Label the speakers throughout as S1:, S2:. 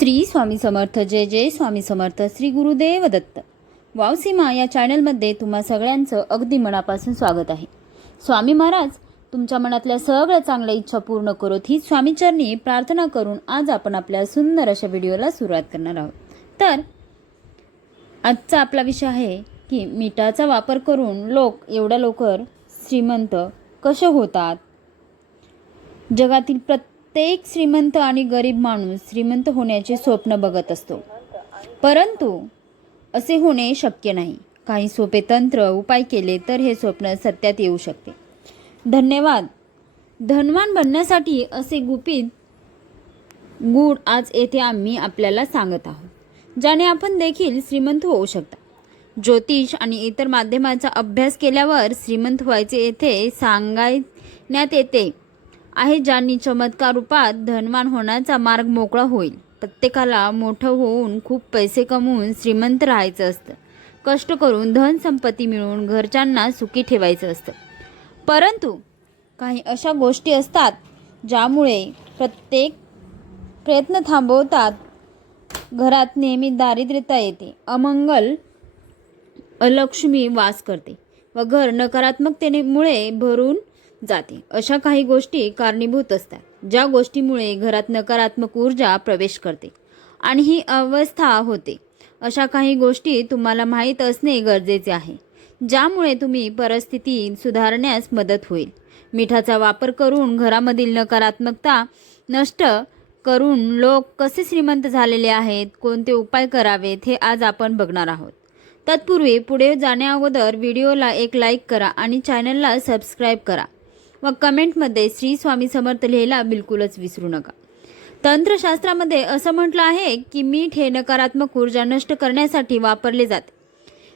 S1: श्री स्वामी समर्थ जय जय स्वामी समर्थ श्री गुरुदेव दत्त. वावसीमा या चॅनलमध्ये तुम्हा सगळ्यांचं अगदी मनापासून स्वागत आहे. स्वामी महाराज तुमच्या मनातल्या सगळ्या चांगल्या इच्छा पूर्ण करोत ही स्वामीचरणी प्रार्थना करून आज आपण आपल्या सुंदर अशा व्हिडिओला सुरुवात करणार आहोत. तर आजचा आपला विषय आहे की मिठाचा वापर करून लोक एवढ्या लवकर श्रीमंत कसे होतात? जगातील प्रत्येक श्रीमंत आणि गरीब माणूस श्रीमंत होण्याचे स्वप्न बघत असतो. परंतु असे होणे शक्य नाही. काही सोपे तंत्र उपाय केले तर हे स्वप्न सत्यात येऊ शकते. धन्यवाद. धनवान बनण्यासाठी असे गुपित गुण आज येथे आम्ही आपल्याला सांगत आहोत ज्याने आपण देखील श्रीमंत होऊ शकता. ज्योतिष आणि इतर माध्यमाचा अभ्यास केल्यावर श्रीमंत व्हायचे येथे सांगायण्यात येते आहे ज्यांनी चमत्कार रूपात धनवान होण्याचा मार्ग मोकळा होईल. प्रत्येकाला मोठं होऊन खूप पैसे कमवून श्रीमंत राहायचं असतं. कष्ट करून धन संपत्ती मिळवून घरच्यांना सुखी ठेवायचं असतं. परंतु काही अशा गोष्टी असतात ज्यामुळे प्रत्येक प्रयत्न थांबवतात. घरात नेहमी दारिद्र्यता येते. अमंगल अलक्ष्मी वास करते व घर नकारात्मकतेने मुळे भरून जाते. अशा काही गोष्टी कारणीभूत असतात ज्या गोष्टीमुळे घरात नकारात्मक ऊर्जा प्रवेश करते आणि ही अवस्था होते. अशा काही गोष्टी तुम्हाला माहीत असणे गरजेचे आहे ज्यामुळे तुम्ही परिस्थिती सुधारण्यास मदत होईल. मिठाचा वापर करून घरामधील नकारात्मकता नष्ट करून लोक कसे श्रीमंत झालेले आहेत कोणते उपाय करावेत हे आज आपण बघणार आहोत. तत्पूर्वी पुढे जाण्याअगोदर व्हिडिओला एक लाईक करा आणि चॅनलला सबस्क्राईब करा. व कमेंटमध्ये श्री स्वामी समर्थ लिहायला बिलकुलच विसरू नका. तंत्रशास्त्रामध्ये असं म्हटलं आहे की मीठ हे नकारात्मक ऊर्जा नष्ट करण्यासाठी वापरले जाते.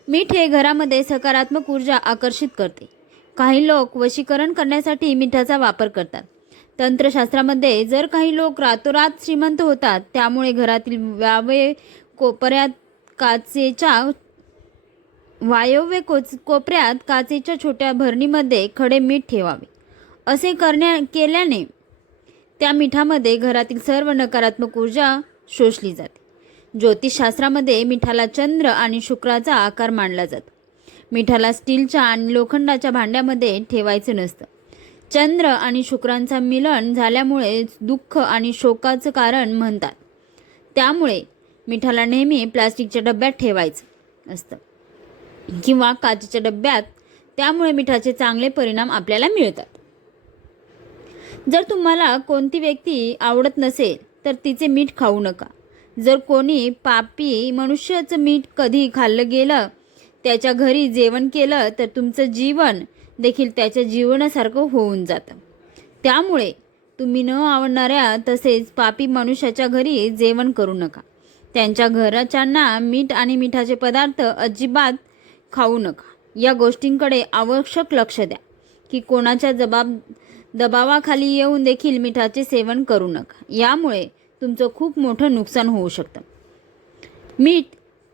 S1: मीठ हे घरामध्ये सकारात्मक ऊर्जा आकर्षित करते. काही लोक वशीकरण करण्यासाठी मिठाचा वापर करतात. तंत्रशास्त्रामध्ये जर काही लोक रातोरात श्रीमंत होतात त्यामुळे घरातील व्यावय कोपऱ्यात काचेच्या वायव्य कोच कोपऱ्यात काचेच्या छोट्या भरणीमध्ये खडे मीठ ठेवावे. असे करण्या केल्याने त्या मिठामध्ये घरातील सर्व नकारात्मक ऊर्जा शोषली जाते. ज्योतिषशास्त्रामध्ये मिठाला चंद्र आणि शुक्राचा आकार मानला जातो. मिठाला स्टीलच्या आणि लोखंडाच्या भांड्यामध्ये ठेवायचं नसतं. चंद्र आणि शुक्रांचा मिलन झाल्यामुळे दुःख आणि शोकाचं कारण म्हणतात. त्यामुळे मिठाला नेहमी प्लास्टिकच्या डब्यात ठेवायचं असतं. किंवा काचेच्या डब्यात. त्यामुळे मिठाचे चांगले परिणाम आपल्याला मिळतात. जर तुम्हाला कोणती व्यक्ती आवडत नसेल तर तिचे मीठ खाऊ नका. जर कोणी पापी मनुष्याचं मीठ कधी खाल्लं गेलं त्याच्या घरी जेवण केलं तर तुमचं जीवन देखील त्याच्या जीवनासारखं होऊन जातं. त्यामुळे तुम्ही न आवडणाऱ्या तसेच पापी मनुष्याच्या घरी जेवण करू नका. त्यांच्या घराच्यांना मीठ आणि मिठाचे पदार्थ अजिबात खाऊ नका. या गोष्टींकडे आवश्यक लक्ष द्या की कोणाच्या जबाब दबावाखाली येऊन देखील मिठाचे सेवन करू नका. यामुळे तुमचं खूप मोठं नुकसान होऊ शकतं. मीठ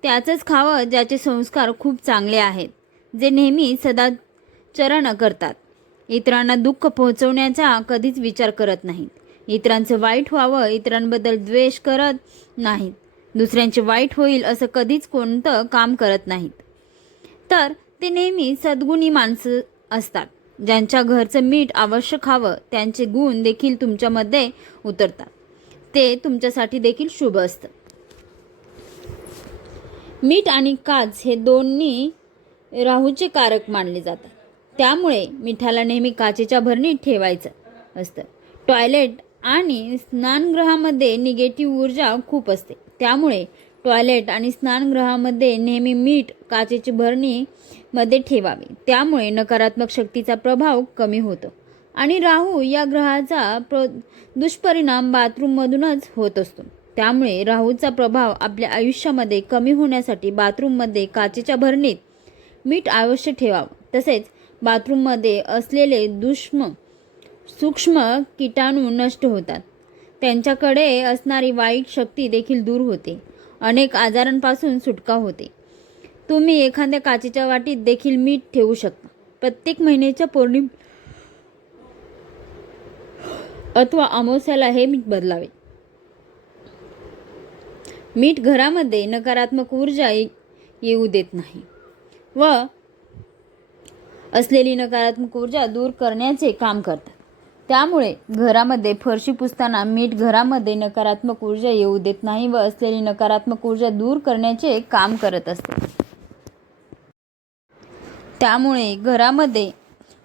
S1: त्याचंच खावं ज्याचे संस्कार खूप चांगले आहेत जे नेहमी सदाचरण करतात. इतरांना दुःख पोहोचवण्याचा कधीच विचार करत नाहीत. इतरांचं वाईट व्हावं इतरांबद्दल द्वेष करत नाहीत. दुसऱ्यांचे वाईट होईल असं कधीच कोणतं काम करत नाहीत. तर ते नेहमी सद्गुणी माणसं असतात. ज्यांच्या घरचं मीठ आवश्यक खावं त्यांचे गुण देखील तुमच्यामध्ये उतरतात. ते तुमच्यासाठी देखील शुभ असतं. मीठ आणि काच हे दोन्ही राहूचे कारक मानले जातात. त्यामुळे मिठाला नेहमी काचेच्या भरणीत ठेवायचं असतं. टॉयलेट आणि स्नानगृहामध्ये निगेटिव्ह ऊर्जा खूप असते. त्यामुळे टॉयलेट आणि स्नानगृहामध्ये नेहमी मीठ काचेची भरणी मध्ये ठेवावे. त्यामुळे नकारात्मक शक्तीचा प्रभाव कमी होतो. आणि राहू या ग्रहाचा प्र दुष्परिणाम बाथरूममधूनच होत असतो. त्यामुळे राहूचा प्रभाव आपल्या आयुष्यामध्ये कमी होण्यासाठी बाथरूममध्ये काचेच्या भरणीत मीठ अवश्य ठेवावं. तसेच बाथरूममध्ये असलेले दुष्म सूक्ष्म किटाणू नष्ट होतात. त्यांच्याकडे असणारी वाईट शक्ती देखील दूर होते. अनेक आजारांपासून सुटका होते. तुम्ही एखाद्या काचेच्या वाटीत देखील मीठ ठेवू शकता. प्रत्येक महिन्याच्या पौर्णिम अथवा अमावस्याला हे मीठ बदलावे. मीठ घरामध्ये नकारात्मक ऊर्जा ये- येऊ देत नाही व असलेली नकारात्मक ऊर्जा दूर करण्याचे काम करतात. त्यामुळे घरामध्ये फरशी पुसताना मीठ घरामध्ये नकारात्मक ऊर्जा येऊ देत नाही व असलेली नकारात्मक ऊर्जा दूर करण्याचे काम करत असते. त्यामुळे घरामध्ये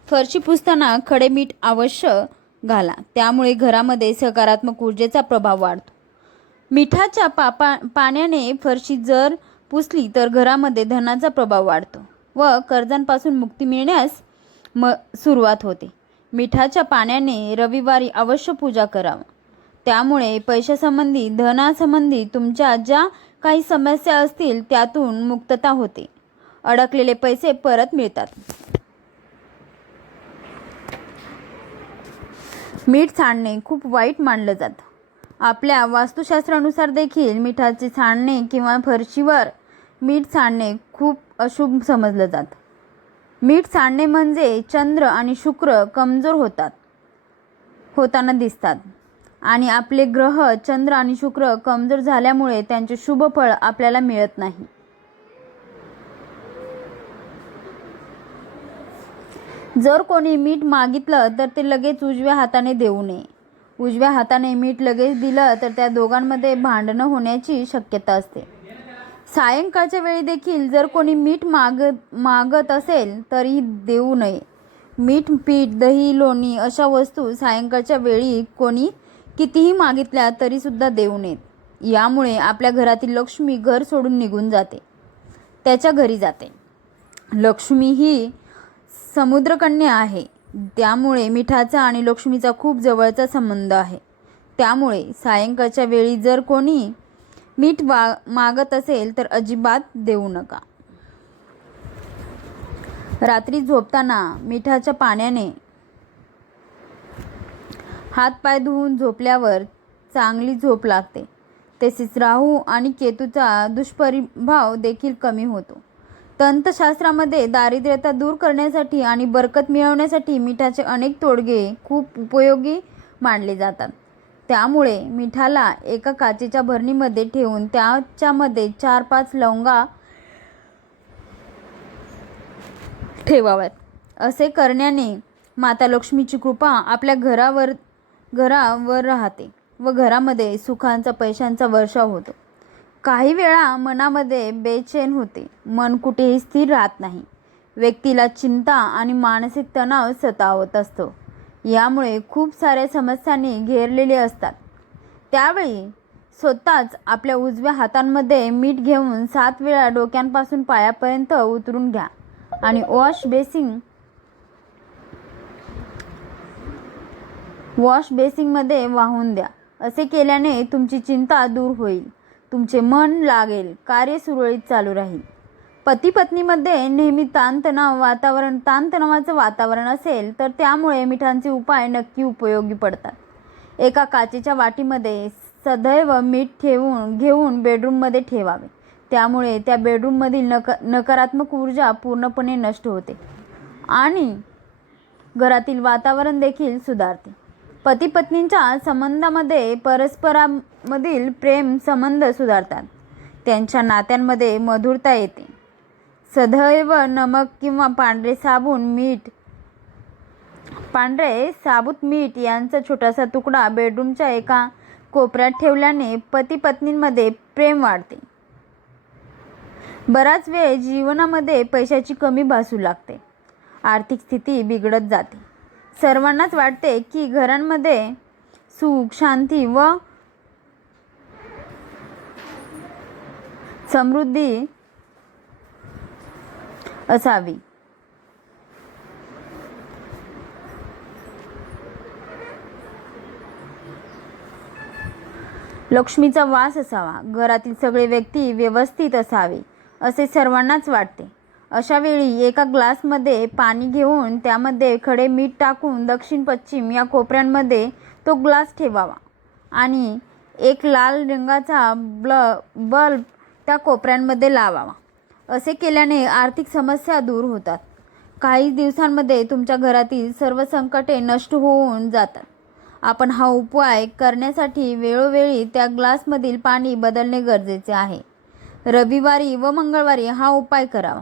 S1: फरशी पुसताना खडे मीठ अवश्य घाला. त्यामुळे घरामध्ये सकारात्मक ऊर्जेचा प्रभाव वाढतो. मिठाच्या पापा पाण्याने फरशी जर पुसली तर घरामध्ये धनाचा प्रभाव वाढतो व कर्जांपासून मुक्ती मिळण्यास म सुरुवात होते. मिठाच्या पाण्याने रविवारी अवश्य पूजा करावा. त्यामुळे पैशासंबंधी धनासंबंधी तुमच्या ज्या काही समस्या असतील त्यातून मुक्तता होते. अडकलेले पैसे परत मिळतात. मीठ सांडणे खूप वाईट मानलं जातं. आपल्या वास्तुशास्त्रानुसार देखील मिठाचे सांडणे किंवा फरशीवर मीठ सांडणे खूप अशुभ समजलं जातं. मीठ सांडणे म्हणजे चंद्र आणि शुक्र कमजोर होतात होताना दिसतात. आणि आपले ग्रह चंद्र आणि शुक्र कमजोर झाल्यामुळे त्यांचे शुभ फळ आपल्याला मिळत नाही. जर कोणी मीठ मागितलं तर ते लगेच उजव्या हाताने देऊ नये. उजव्या हाताने मीठ लगेच दिलं तर त्या दोघांमध्ये भांडणं होण्याची शक्यता असते. सायंकाळच्या वेळी देखील जर कोणी मीठ मागत मागत असेल तरी देऊ नये. मीठ पीठ दही लोणी अशा वस्तू सायंकाळच्या वेळी कोणी कितीही मागितल्या तरीसुद्धा देऊ नयेत. यामुळे आपल्या घरातील लक्ष्मी घर सोडून निघून जाते. त्याच्या घरी जाते. लक्ष्मी ही समुद्रकन्या आहे. त्यामुळे मिठाचा आणि लक्ष्मीचा खूप जवळचा संबंध आहे. त्यामुळे सायंकाळच्या वेळी जर कोणी मीठ वा मागत असेल तर अजिबात देऊ नका. रात्री झोपताना मिठाच्या पाण्याने हातपाय धुवून झोपल्यावर चांगली झोप लागते. तसेच राहू आणि केतूचा दुष्परिभाव देखील कमी होतो. तंतशास्त्रामध्ये दारिद्र्यता दूर करण्यासाठी आणि बरकत मिळवण्यासाठी मिठाचे अनेक तोडगे खूप उपयोगी मानले जातात. त्यामुळे मिठाला एका काचेच्या भरणीमध्ये ठेवून त्याच्यामध्ये चार पाच लवंगा ठेवाव्यात. असे करण्याने माता लक्ष्मीची कृपा आपल्या घरावर घरावर राहते व घरामध्ये सुखांचा पैशांचा वर्षाव होतो. काही वेळा मनामध्ये बेचैन होते. मन कुठेही स्थिर राहत नाही. व्यक्तीला चिंता आणि मानसिक तणाव सतावत असतो. यामुळे खूप साऱ्या समस्यांनी घेरलेले असतात. त्यावेळी स्वतःच आपल्या उजव्या हातांमध्ये मीठ घेऊन सात वेळा डोक्यांपासून पायापर्यंत उतरून घ्या आणि वॉश बेसिंग वॉश बेसिंगमध्ये वाहून द्या. असे केल्याने तुमची चिंता दूर होईल. तुमचे मन लागेल कार्य सुरळीत चालू राहील. पती पत्नीमध्ये नेहमी ताणतणाव वातावरण ताणतणावाचं वातावरण असेल तर त्यामुळे मिठांचे उपाय नक्की उपयोगी पडतात. एका काचेच्या वाटीमध्ये सदैव मीठ ठेवून घेऊन बेडरूममध्ये ठेवावे. त्यामुळे त्या बेडरूममधील नक नकारात्मक ऊर्जा पूर्णपणे नष्ट होते आणि घरातील वातावरण देखील सुधारते. पती पत्नींच्या संबंधामध्ये परस्परामधील प्रेम संबंध सुधारतात. त्यांच्या नात्यांमध्ये मधुरता येते. सदैव नमक किंवा पांढरे साबून मीठ पांढरे साबूत मीठ यांचा छोटासा तुकडा बेडरूमच्या एका कोपऱ्यात ठेवल्याने पती पत्नींमध्ये प्रेम वाढते. बराच वेळ जीवनामध्ये पैशाची कमी भासू लागते. आर्थिक स्थिती बिघडत जाते. सर्वांनाच वाटते की घरांमध्ये सुख शांती व समृद्धी असावी. लक्ष्मीचा वास असावा. घरातील सगळे व्यक्ती व्यवस्थित असावे असे सर्वांनाच वाटते. अशा वेळी एका ग्लासमध्ये पाणी घेऊन त्यामध्ये खडे मीठ टाकून दक्षिण पश्चिम या कोपऱ्यांमध्ये तो ग्लास ठेवावा. आणि एक लाल रंगाचा ब्ल बल्ब त्या कोपऱ्यांमध्ये लावावा. असे केल्याने आर्थिक समस्या दूर होतात. काही दिवसांमध्ये तुमच्या घरातील सर्व संकटे नष्ट होऊन जातात. आपण हा उपाय करण्यासाठी वेळोवेळी त्या ग्लासमधील पाणी बदलणे गरजेचे आहे. रविवारी व मंगळवारी हा उपाय करावा.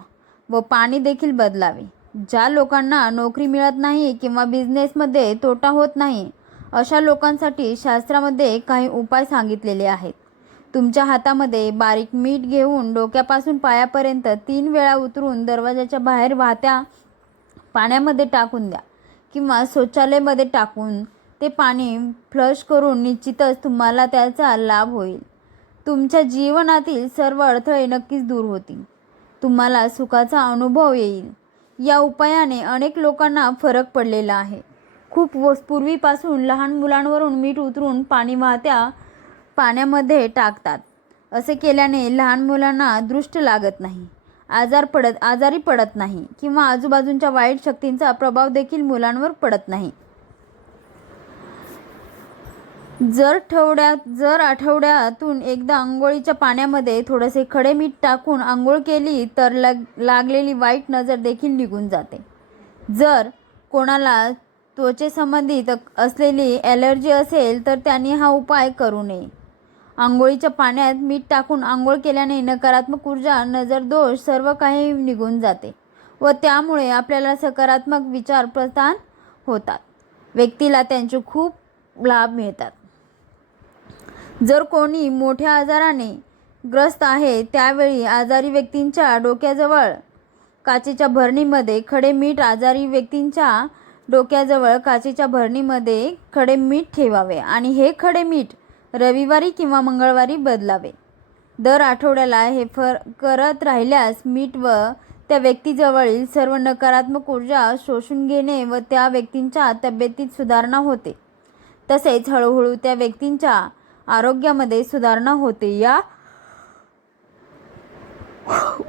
S1: व पाणी देखील बदलावे. ज्या लोकांना नोकरी मिळत नाही किंवा बिझनेसमध्ये तोटा होत नाही अशा लोकांसाठी शास्त्रामध्ये काही उपाय सांगितलेले आहेत. तुमच्या हातामध्ये बारीक मीठ घेऊन डोक्यापासून पायापर्यंत तीन वेळा उतरून दरवाजाच्या बाहेर वाहत्या पाण्यामध्ये टाकून द्या किंवा शौचालयमध्ये टाकून ते पाणी फ्लश करून निश्चितच तुम्हाला त्याचा लाभ होईल. तुमच्या जीवनातील सर्व अडथळे नक्कीच दूर होतील. तुम्हाला सुखाचा अनुभव येईल. या उपायाने अनेक लोकांना फरक पडलेला आहे. खूप वस पूर्वीपासून लहान मुलांवरून मीठ उतरून पाणी वाहत्या पाण्यामध्ये टाकतात. असे केल्याने लहान मुलांना दृष्ट लागत नाही. आजार पडत आजारी पडत नाही किंवा आजूबाजूंच्या वाईट शक्तींचा प्रभाव देखील मुलांवर पडत नाही. जर ठवड्यात जर आठवड्यातून एकदा आंघोळीच्या पाण्यामध्ये थोडेसे खडे मीठ टाकून आंघोळ केली तर लग लागलेली वाईट नजर देखील निघून जाते. जर कोणाला त्वचेसंबंधित असलेली ॲलर्जी असेल तर त्यांनी हा उपाय करू नये. आंघोळीच्या पाण्यात मीठ टाकून आंघोळ केल्याने नकारात्मक ऊर्जा नजर दोष सर्व काही निघून जाते व त्यामुळे आपल्याला सकारात्मक विचार प्रस्थान होतात. व्यक्तीला त्यांचे खूप लाभ मिळतात. जर कोणी मोठ्या आजाराने ग्रस्त आहे त्यावेळी आजारी व्यक्तींच्या डोक्याजवळ काचेच्या भरणीमध्ये खडे मीठ आजारी व्यक्तींच्या डोक्याजवळ काचेच्या भरणीमध्ये खडे मीठ ठेवावे आणि हे खडे मीठ रविवारी किंवा मंगळवारी बदलावे. दर आठवड्याला हे फर करत राहिल्यास मीठ व त्या व्यक्तीजवळील सर्व नकारात्मक ऊर्जा शोषून घेणे व त्या व्यक्तींच्या तब्येतीत सुधारणा होते. तसेच हळूहळू त्या व्यक्तींच्या आरोग्यामध्ये सुधारणा होते. या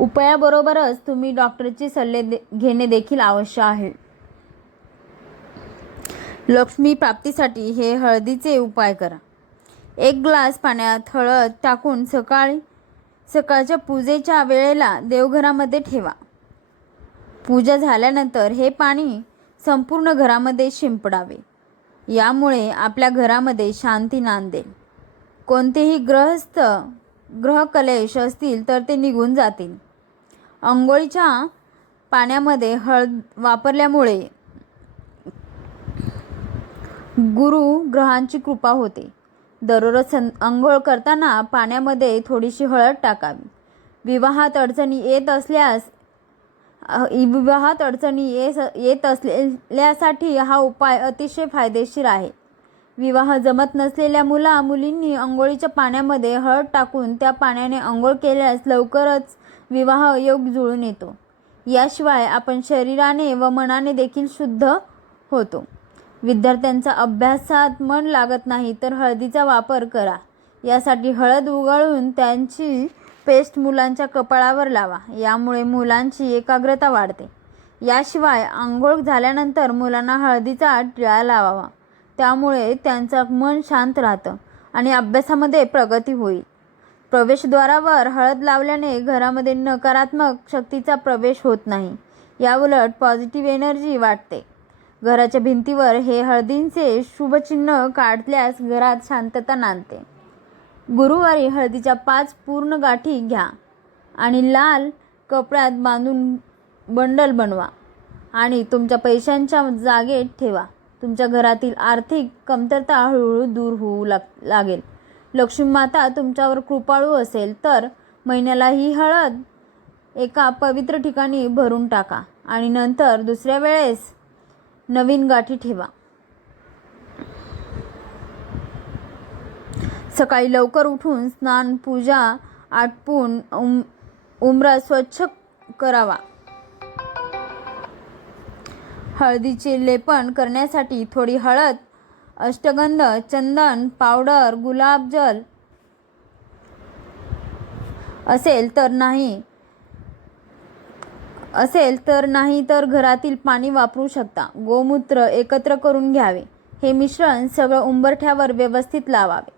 S1: उपायाबरोबरच तुम्ही डॉक्टरचे सल्ले दे घेणे देखील आवश्यक आहे. लक्ष्मी प्राप्तीसाठी हे हळदीचे उपाय करा. एक ग्लास पाण्यात हळद टाकून सकाळी सकाळच्या पूजेच्या वेळेला देवघरामध्ये ठेवा. पूजा झाल्यानंतर हे पाणी संपूर्ण घरामध्ये शिंपडावे. यामुळे आपल्या घरामध्ये शांती नांदेल. कोणतेही ग्रहस्थ ग्रहकलेश असतील तर ते निघून जातील. अंघोळीच्या पाण्यामध्ये हळद वापरल्यामुळे गुरु ग्रहांची कृपा होते. दररोज सं आंघोळ करताना पाण्यामध्ये थोडीशी हळद टाकावी. विवाहात अडचणी येत असल्यास विवाहात अडचणी येस येत असलेल्यासाठी हा उपाय अतिशय फायदेशीर आहे. विवाह जमत नसलेल्या मुला मुलींनी आंघोळीच्या पाण्यामध्ये हळद टाकून त्या पाण्याने आंघोळ केल्यास लवकरच विवाह योग जुळून येतो. याशिवाय आपण शरीराने व मनाने देखील शुद्ध होतो. विद्यार्थ्यांचा अभ्यासात मन लागत नाही तर हळदीचा वापर करा. यासाठी हळद उगाळून त्यांची पेस्ट मुलांच्या कपाळावर लावा. यामुळे मुलांची एकाग्रता वाढते. याशिवाय आंघोळ झाल्यानंतर मुलांना हळदीचा टिळा लावावा. त्यामुळे त्यांचं मन शांत राहतं आणि अभ्यासामध्ये प्रगती होईल. प्रवेशद्वारावर हळद लावल्याने घरामध्ये नकारात्मक शक्तीचा प्रवेश होत नाही. याउलट पॉझिटिव्ह एनर्जी वाटते. घराच्या भिंतीवर हे हळदींचे शुभचिन्ह काढल्यास घरात शांतता नांदते. गुरुवारी हळदीच्या पाच पूर्ण गाठी घ्या आणि लाल कपड्यात बांधून बंडल बनवा आणि तुमच्या पैशांच्या जागेत ठेवा. तुमच्या घरातील आर्थिक कमतरता हळूहळू दूर होऊ लाग लागेल. लक्ष्मी माता तुमच्यावर कृपाळू असेल तर महिन्याला ही हळद एका पवित्र ठिकाणी भरून टाका आणि नंतर दुसऱ्या वेळेस नवीन गाठी ठेवा. सकाळी लवकर उठून स्नान पूजा आटपून उम उमरा स्वच्छ करावा. हळदीचे लेपन करण्यासाठी थोडी हळद अष्टगंध चंदन पावडर गुलाबजल असेल तर नाही. असेल तर नाही तर घरातील पाणी वापरू शकता. गोमूत्र एकत्र करून घ्यावे. हे मिश्रण सगळं उंबरठ्यावर व्यवस्थित लावावे.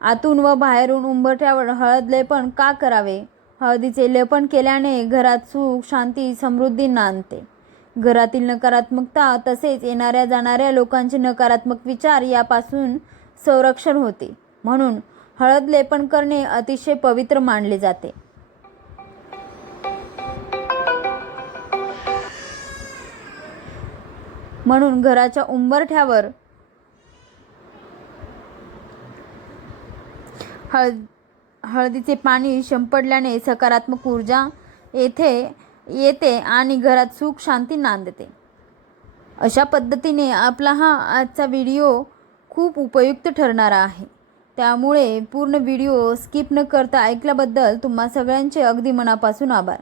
S1: आतून व बाहेरून उंबरठ्यावर हळद लेपन का करावे? हळदीचे लेपन केल्याने घरात सुख शांती समृद्धी नांदते. घरातील नकारात्मकता तसेच येणाऱ्या जाणाऱ्या लोकांचे नकारात्मक विचार यापासून संरक्षण होते. म्हणून हळद लेपन करणे अतिशय पवित्र मानले जाते. म्हणून घराच्या उंबरठ्यावर हळद हळदीचे पाणी शिंपडल्याने सकारात्मक ऊर्जा येथे येते आणि घरात सुख शांती नांदते अशा पद्धतीने आपला हा आजचा व्हिडिओ खूप उपयुक्त ठरणारा आहे. त्यामुळे पूर्ण व्हिडिओ स्किप न करता ऐकल्याबद्दल तुम्हा सगळ्यांचे अगदी मनापासून आभार.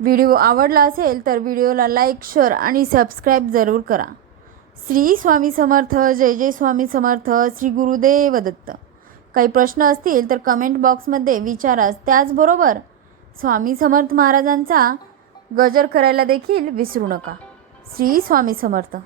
S1: व्हिडिओ आवडला असेल तर व्हिडिओला लाईक शेअर आणि सबस्क्राईब जरूर करा. श्री स्वामी समर्थ जय जय स्वामी समर्थ श्री गुरुदेव दत्त. काही प्रश्न असतील तर कमेंट बॉक्समध्ये विचाराच त्याचबरोबर स्वामी समर्थ महाराजांचा गजर करायला देखील विसरू नका. श्री स्वामी समर्थ.